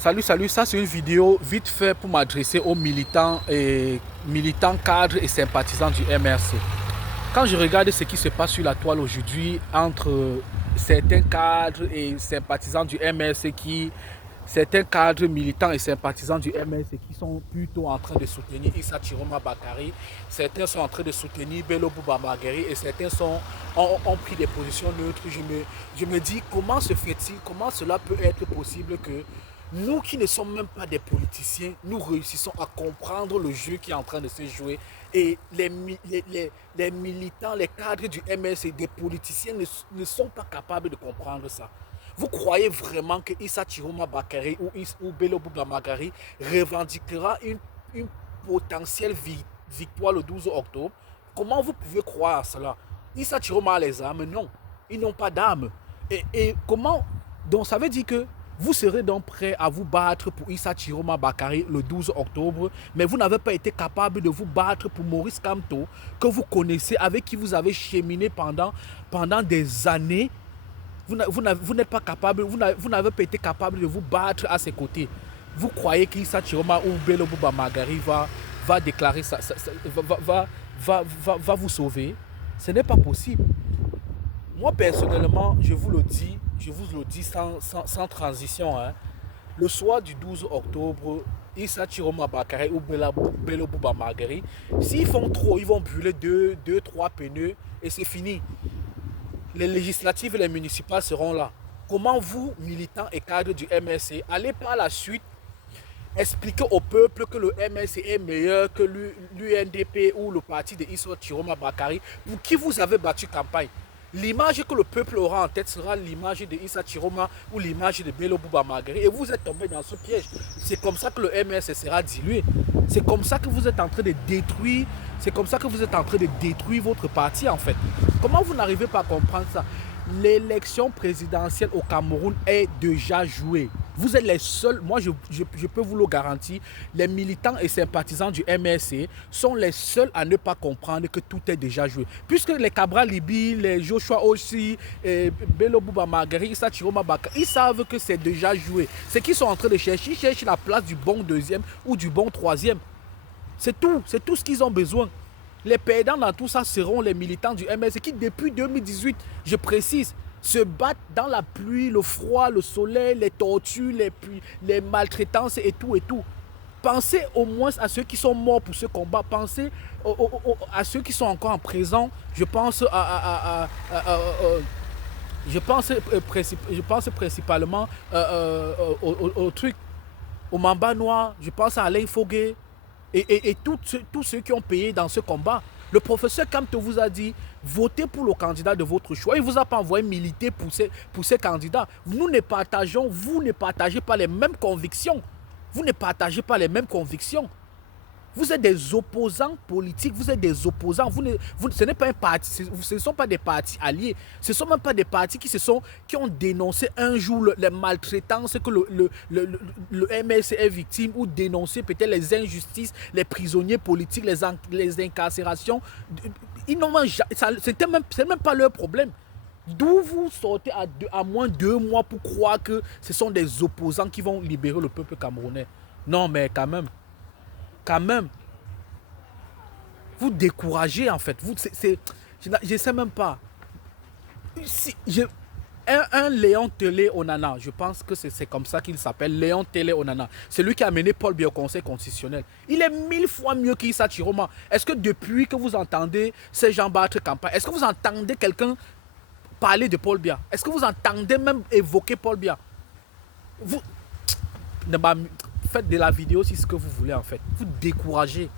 Salut, salut, ça c'est une vidéo vite fait pour m'adresser aux militants cadres et sympathisants du MRC. Quand je regarde ce qui se passe sur la toile aujourd'hui entre certains cadres et sympathisants du MRC certains cadres militants et sympathisants du MRC qui sont plutôt en train de soutenir Issa Chiroma Bakari, certains sont en train de soutenir Bello Bouba Marguerite et certains ont pris des positions neutres. Je me dis comment se fait-il, comment cela peut être possible que nous qui ne sommes même pas des politiciens, nous réussissons à comprendre le jeu qui est en train de se jouer. Et les militants, les cadres du MRC, des politiciens ne sont pas capables de comprendre ça. Vous croyez vraiment que Issa Chiroma Bakari ou Bello Bouba Magari revendiquera une potentielle victoire le 12 octobre? Comment vous pouvez croire à cela? Issa Chiroma a les armes? Non, ils n'ont pas d'armes. Et comment? Donc ça veut dire que vous serez donc prêt à vous battre pour Issa Chiroma Bakari le 12 octobre, mais vous n'avez pas été capable de vous battre pour Maurice Kamto, que vous connaissez, avec qui vous avez cheminé pendant des années. Vous n'êtes pas capable, vous n'avez pas été capable de vous battre à ses côtés. Vous croyez qu'Issa Chiroma ou Bello Bouba Magari va déclarer va vous sauver? Ce n'est pas possible. Moi, personnellement, je vous le dis sans transition. Hein. Le soir du 12 octobre, Issa Chiroma Bakari ou Bello Bouba Marguerite, s'ils font trop, ils vont brûler deux, trois pneus et c'est fini. Les législatives et les municipales seront là. Comment vous, militants et cadres du MRC, allez par la suite expliquer au peuple que le MRC est meilleur que l'UNDP ou le parti de Issa Chiroma Bakari pour qui vous avez battu campagne? L'image que le peuple aura en tête sera l'image de Issa Chiroma ou l'image de Bello Bouba Marguerite. Et vous êtes tombé dans ce piège. C'est comme ça que le MRC sera dilué. C'est comme ça que vous êtes en train de détruire. C'est comme ça que vous êtes en train de détruire votre parti en fait. Comment vous n'arrivez pas à comprendre ça? L'élection présidentielle au Cameroun est déjà jouée. Vous êtes les seuls, moi je peux vous le garantir, les militants et sympathisants du MRC sont les seuls à ne pas comprendre que tout est déjà joué. Puisque les Cabral Libi, les Joshua aussi, Bello Bouba Marguerite, Issa Chiroma Baka, ils savent que c'est déjà joué. C'est qu'ils sont en train de chercher, ils cherchent la place du bon deuxième ou du bon troisième. C'est tout ce qu'ils ont besoin. Les perdants dans tout ça seront les militants du MRC qui, depuis 2018, je précise, se battent dans la pluie, le froid, le soleil, les tortures, les maltraitances et tout et tout. Pensez au moins à ceux qui sont morts pour ce combat. Pensez à ceux qui sont encore en prison. Je pense je pense principalement au truc, au Mamba Noir. Je pense à Alain Foguet. Et tous ceux qui ont payé dans ce combat. Le professeur Kamto vous a dit, votez pour le candidat de votre choix. Il ne vous a pas envoyé militer pour ces candidats. Vous ne partagez pas les mêmes convictions. Vous ne partagez pas les mêmes convictions. Vous êtes des opposants politiques, vous êtes des opposants. Ce n'est pas un parti, ce ne sont pas des partis alliés. Ce ne sont même pas des partis qui ont dénoncé un jour les maltraitances que le MRC est victime ou dénoncé peut-être les injustices, les prisonniers politiques, les incarcérations. C'est même pas leur problème. D'où vous sortez à moins de 2 mois pour croire que ce sont des opposants qui vont libérer le peuple camerounais? Non, mais quand même, vous découragez en fait. Je ne sais même pas. Si, un Léon Télé Onana, je pense que c'est comme ça qu'il s'appelle, Léon Télé Onana. C'est lui qui a amené Paul Biya au Conseil constitutionnel. Il est 1000 fois mieux qu'Issa Chiroma. Est-ce que depuis que vous entendez ces gens battre campagne, est-ce que vous entendez quelqu'un parler de Paul Biya? Est-ce que vous entendez même évoquer Paul Biya? Vous faites de la vidéo si c'est ce que vous voulez en fait. Vous découragez.